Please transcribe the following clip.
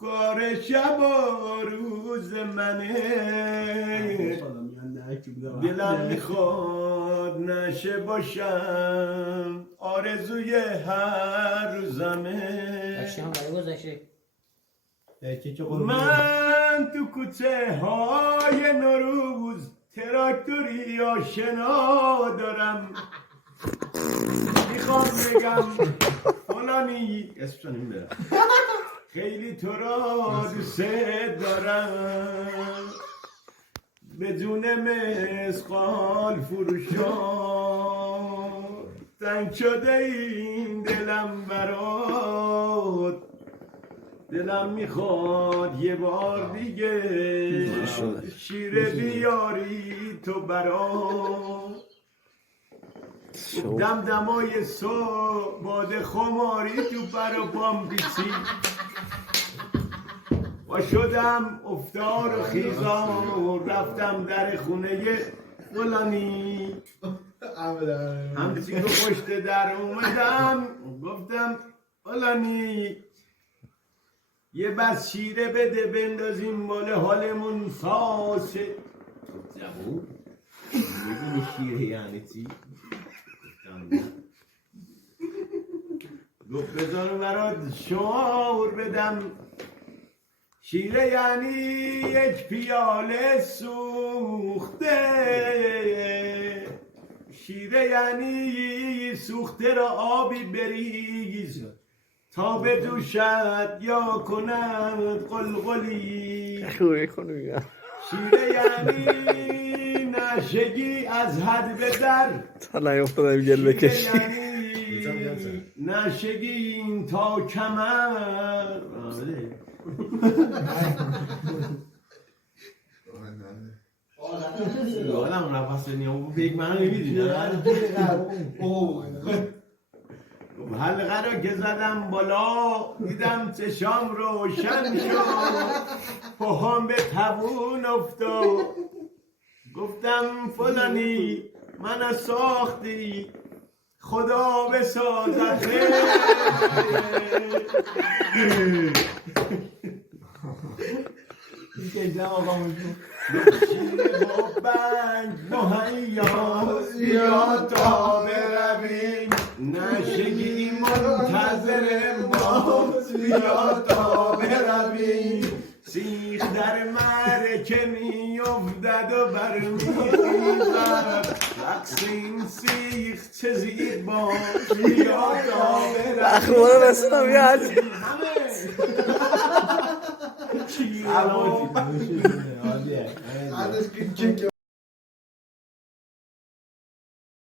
کار شب و روز منه، دلم میخواد نشه باشم آرزوی هر روزمه. من تو کوچه های نوروز تراکتوری آشنا دارم، میخوام بگم فلانی اسمشون برم خیلی تو را دوست دارم، بدون مسقال فروشان تنگ شده این دلم برات، دلم میخواد یه بار دیگه شیره بیاری تو برات. دمدمای صبح باد خماری تو پر و پام بیچی، و شدم افتار و خیزان رفتم در خونه فلانی، همچی که پشت در اومدم گفتم فلانی یه بس شیره بده بندازیم مال حالمون ساسه. جوون میدونی شیره یعنی چی؟ گفت بذار برات شعور بدم، شیره یعنی یک پیاله سوخته، شیره یعنی سوخته را آبی بریز تا بدوشد یا کند قلقلی، شیره یعنی نشگی از حد به در، شیره یعنی نشگی تا کمر. آدم نفس نیام بیگ من نمیدید حلقه رو که زدم بالا دیدم چشام روشن شد، پاهم به تبون افتاد، گفتم فلانی من ساختی خدا بسازد شیره با بنگ مهیاز بیا تا برویم، نشگی منتظر ماست بیا تا برویم، سیخ در معرکه میافتد و برمیخیزد، رقص این سیخ چه زیباست بیا تا برویم.